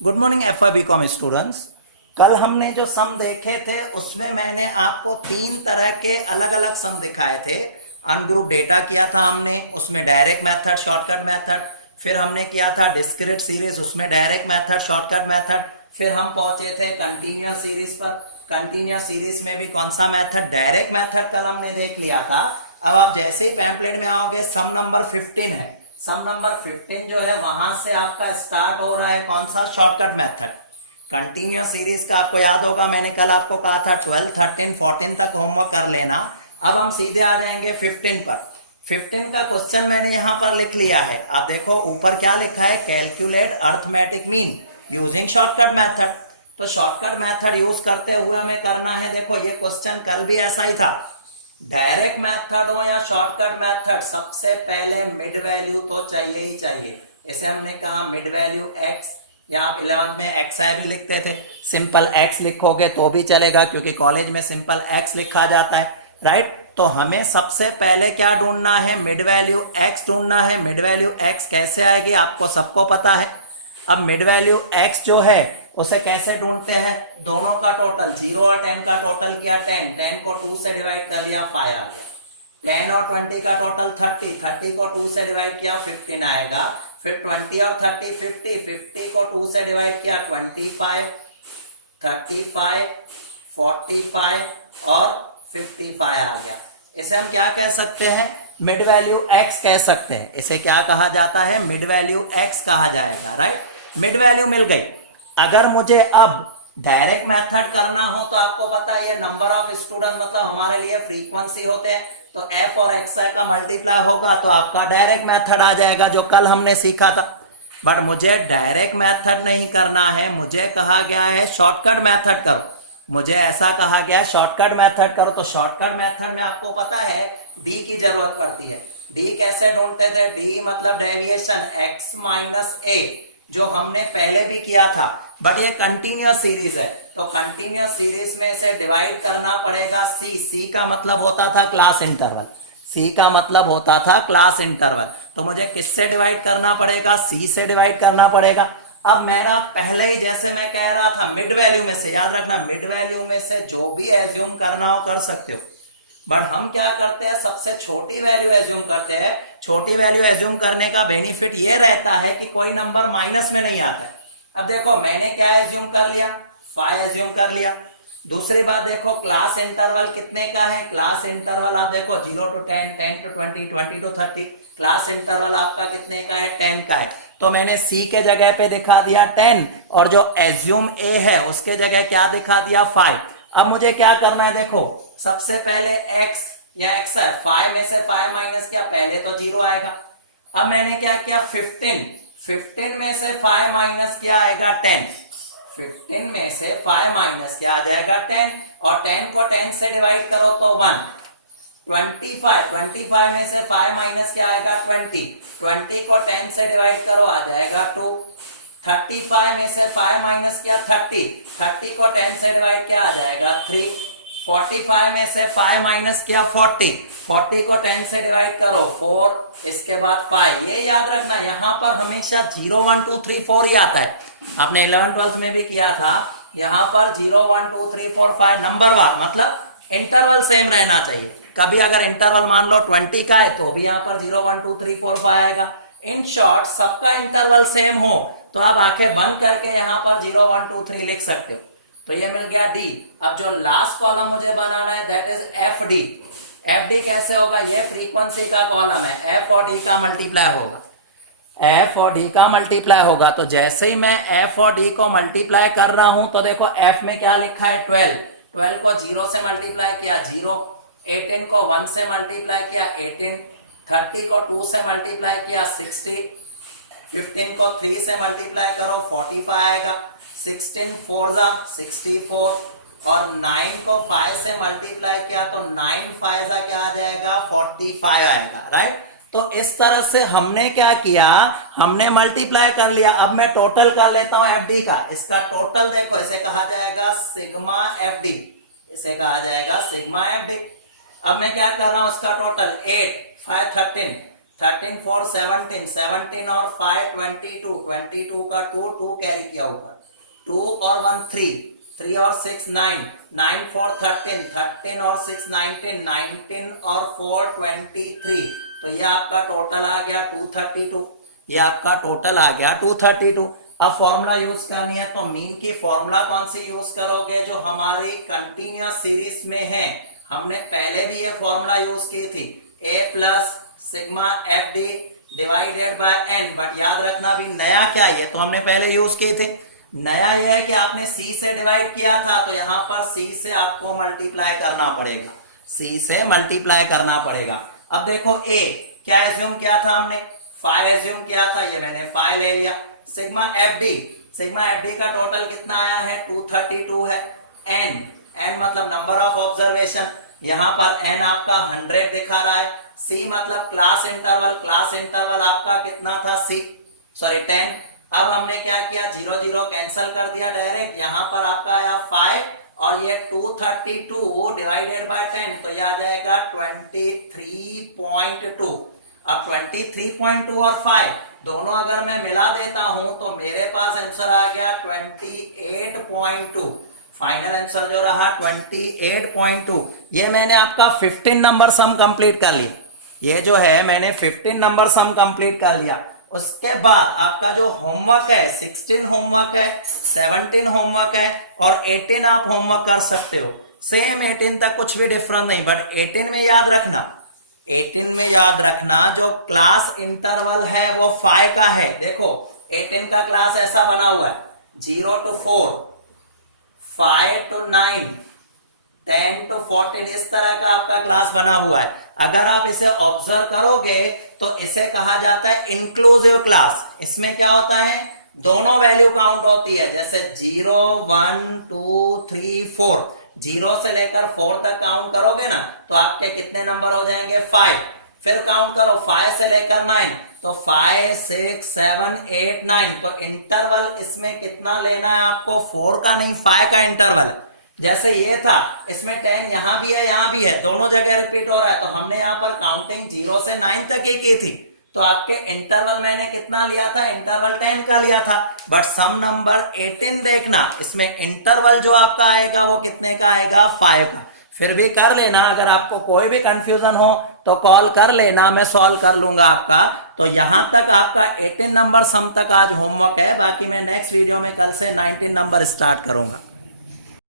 Good morning FY BCom students. कल हमने जो सम देखे थे उसमें मैंने आपको तीन तरह के अलग अलग सम दिखाए थे। अनग्रुप डेटा किया था हमने, उसमें डायरेक्ट मेथड, शॉर्टकट मेथड। फिर हमने किया था डिस्क्रीट सीरीज, उसमें डायरेक्ट मेथड, शॉर्टकट मेथड। फिर हम पहुंचे थे कंटिन्यूअस सीरीज पर। कंटिन्यूअस सीरीज में भी कौन सा मेथड, डायरेक्ट मेथड कल हमने देख लिया था। अब आप जैसे ही पैम्पलेट में आओगे, सम नंबर 15 है। सम नंबर 15 जो है वहां से आपका स्टार्ट हो रहा है कौन सा, शॉर्टकट मेथड। कंटिन्यूअस सीरीज का आपको याद होगा, मैंने कल आपको कहा था 12, 13, 14 तक होमवर्क कर लेना। अब हम सीधे आ जाएंगे 15 पर। 15 का क्वेश्चन मैंने यहाँ पर लिख लिया है। आप देखो ऊपर क्या लिखा है, calculate arithmetic mean using shortcut method. तो शॉर्टकट मेथड यूज करते हुए हमें करना है, देखो ये क्वेश्चन कल भी ऐसा ही था। डायरेक्ट मेथड हो या शॉर्टकट मेथड, सबसे पहले मिड वैल्यू तो चाहिए ही चाहिए। इसे हमने कहा मिड वैल्यू एक्स, या आप 11th में एक्स आई भी लिखते थे। सिंपल एक्स लिखोगे तो भी चलेगा क्योंकि कॉलेज में सिंपल एक्स लिखा जाता है, राइट। तो हमें सबसे पहले क्या ढूंढना है, मिड वैल्यू एक्स ढूंढना है। मिड वैल्यू एक्स कैसे आएगी आपको सबको पता है। अब मिड वैल्यू एक्स जो है उसे कैसे ढूंढते हैं, दोनों का टोटल 0 और 10 का टोटल किया 10, 10 को 2 से डिवाइड कर लिया 5 आ गया। 10 और 20 का टोटल 30, 30 को 2 से डिवाइड किया 15 आएगा। फिर 20 और 30 50, 50 को 2 से डिवाइड किया 25, 35, 45 और 55 आ गया। इसे हम क्या कह सकते हैं, मिड वैल्यू एक्स कह सकते हैं। इसे क्या कहा जाता है, मिड वैल्यू एक्स कहा जाएगा, राइट। मिड वैल्यू मिल गई। अगर मुझे अब डायरेक्ट मेथड करना हो तो आपको पता है नंबर ऑफ स्टूडेंट मतलब हमारे लिए फ्रीक्वेंसी होते हैं। तो एफ और एक्स का मल्टीप्लाई होगा तो आपका डायरेक्ट मेथड आ जाएगा जो कल हमने सीखा था। बट मुझे डायरेक्ट मेथड नहीं करना है, मुझे कहा गया है शॉर्टकट मेथड करो। मुझे ऐसा कहा गया है शॉर्टकट मेथड करो। तो शॉर्टकट मेथड में आपको पता है डी की जरूरत पड़ती है। डी कैसे ढूंढते थे, डी मतलब डेविएशन x माइनस ए, जो हमने पहले भी किया था। बट ये कंटिन्यूअस सीरीज है तो कंटिन्यूअस सीरीज में इसे डिवाइड करना पड़ेगा सी। सी का मतलब होता था क्लास इंटरवल। सी का मतलब होता था क्लास इंटरवल। तो मुझे किससे डिवाइड करना पड़ेगा, सी से डिवाइड करना पड़ेगा। अब मेरा पहले ही जैसे मैं कह रहा था मिड वैल्यू में से, याद रखना मिड वैल्यू में से जो भी एज्यूम करना हो कर सकते हो। बट हम क्या करते हैं, सबसे छोटी वैल्यू एज्यूम करते हैं। छोटी वैल्यू एज्यूम करने का बेनिफिट ये रहता है कि कोई नंबर माइनस में नहीं आता है। अब देखो मैंने क्या एज्यूम कर लिया, 5 एज्यूम कर लिया। दूसरी बात देखो क्लास इंटरवल कितने का है, क्लास इंटरवल आप देखो 0 to 10, 10 to 20, 20 to 30। Class interval आपका कितने का है, 10 का है। तो मैंने सी के जगह पे दिखा दिया 10 और जो एज्यूम ए है उसके जगह क्या दिखा दिया 5। अब मुझे क्या करना है, देखो सबसे पहले x या x है, 5 में से 5 माइनस किया, पहले तो 0 आएगा। अब मैंने क्या किया 15 में से 5 माइनस किया आएगा 10। 15 में से 5 माइनस किया आ जाएगा 10 और 10 को 10 से डिवाइड करो तो 1। 25 में से 5 माइनस किया आएगा 20 को 10 से डिवाइड करो आ जाएगा 2। 35 में से 5 माइनस किया 30 को 10 से डिवाइड किया आ जाएगा 3। 45 में से 5 माइनस किया 40 को 10 से डिवाइड करो 4, इसके बाद 5। ये याद रखना यहाँ पर हमेशा 0 1 2 3 4 ही आता है। आपने 11 12 में भी किया था, यहाँ पर 0 1 2 3 4 5 नंबर वार, मतलब इंटरवल सेम रहना चाहिए। कभी अगर इंटरवल मान लो 20 का है तो भी यहाँ पर 0 1 2 3 4 5 आएगा। इन शॉर्ट सबका इंटरवल सेम हो तो आप आंखें बंद करके यहाँ पर 0 1 2 3 लिख सकते हो। तो ये मिल गया डी। अब जो लास्ट कॉलम मुझे बनाना है that is F D. F D कैसे होगा, ये फ्रीक्वेंसी का कॉलम है, एफ और डी का मल्टीप्लाई होगा। एफ और डी का मल्टीप्लाई होगा तो जैसे ही मैं एफ और डी को मल्टीप्लाई कर रहा हूं तो देखो एफ में क्या लिखा है 12 को 0 से मल्टीप्लाई किया 0, 18 को 1 से मल्टीप्लाई किया 18, 30 को 2 से मल्टीप्लाई किया 60, 15 को 3 से मल्टीप्लाई करो 45 आएगा, 16 4 जा 64 और 9 को 5 से मल्टीप्लाई किया तो 9 5 जा क्या आ जाएगा 45 आएगा, राइट। तो इस तरह से हमने क्या किया, हमने मल्टीप्लाई कर लिया। अब मैं टोटल कर लेता हूं एफ डी का। इसका टोटल देखो, इसे कहा जाएगा सिग्मा एफ डी, इसे कहा जाएगा सिग्मा एफ डी। अब मैं क्या कर रहा हूं, इसका टोटल 8 5 13 13 4 17, 17 और 5 22, 22 का 2 2 कैरी किया होगा, 2 और 1 3, 3 और 6 9, 9 4 13, 13 और 6 19, 19 और 4 23, तो ये आपका टोटल आ गया 232, ये आपका टोटल आ गया 232। अब फॉर्मूला यूज करनी है तो मीन की फॉर्मूला कौन सी यूज करोगे, जो हमारी कंटिन्यूअस सीरीज में है। हमने पहले भी ये फॉर्मूला यूज की थी, a plus sigma f d divided by n, but याद रखना भी नया क्या है, तो हमने पहले यूज किए थे। नया यह है कि आपने c से डिवाइड किया था, तो यहाँ पर c से आपको मल्टीप्लाई करना पड़ेगा, c से मल्टीप्लाई करना पड़ेगा। अब देखो a क्या एज्यूम किया था हमने, 5 एज्यूम किया था, ये मैंने 5 ले लिया। सिग्मा एफ डी का टोटल कितना आया है 232 है। n मतलब नंबर ऑफ ऑब्जर्वेशन, यहाँ पर n आपका 100 दिखा रहा है। c मतलब क्लास इंटरवल आपका कितना था 10। अब हमने क्या किया, 0 0 कैंसिल कर दिया डायरेक्ट, यहाँ पर आपका आया 5 और ये 232 डिवाइडेड बाय 10, तो ये आ जाएगा 23.2। अब 23.2 और 5 दोनों अगर मैं मिला देता हूं तो मेरे पास आंसर आ गया 28.2। फाइनल आंसर जो रहा 28.2। ये मैंने आपका 15 नंबर सम कंप्लीट कर लिया, ये जो है मैंने 15 नंबर सम कंप्लीट कर लिया। उसके बाद आपका जो होमवर्क है 16 होमवर्क है, 17 होमवर्क है और 18 आप होमवर्क कर सकते हो। सेम 18 तक कुछ भी डिफरेंस नहीं, बट 18 में याद रखना जो क्लास इंटरवल है वो 5 का है। देखो 18 का क्लास ऐसा बना हुआ है 0 to 4, 5 to 9, 10 to 14, इस तरह का आपका क्लास बना हुआ है। अगर आप इसे ऑब्जर्व करोगे तो इसे कहा जाता है इंक्लूसिव क्लास। इसमें क्या होता है, दोनों वैल्यू काउंट होती है, जैसे 0 1 2 3 4, 0 से लेकर 4 तक काउंट करोगे ना तो आपके कितने नंबर हो जाएंगे 5। फिर काउंट करो 5 से लेकर 9, तो 5 6 7 8 9, तो इंटरवल इसमें कितना लेना है आपको, 4 का नहीं 5 का इंटरवल। जैसे ये था इसमें 10 यहाँ भी है यहाँ भी है, दोनों जगह रिपीट हो रहा है, तो हमने यहाँ पर काउंटिंग 0 से 9 तक ही की थी, तो आपके इंटरवल मैंने कितना लिया था, इंटरवल 10 का लिया था। बट सम नंबर 18 देखना, इसमें इंटरवल जो आपका आएगा वो कितने का आएगा 5 का। फिर भी कर लेना, अगर आपको कोई भी कंफ्यूजन हो तो कॉल कर लेना, मैं सॉल्व कर लूंगा आपका। तो यहां तक आपका 18 नंबर सम तक आज होमवर्क है, बाकी मैं नेक्स्ट वीडियो में कल से 19 नंबर स्टार्ट करूंगा।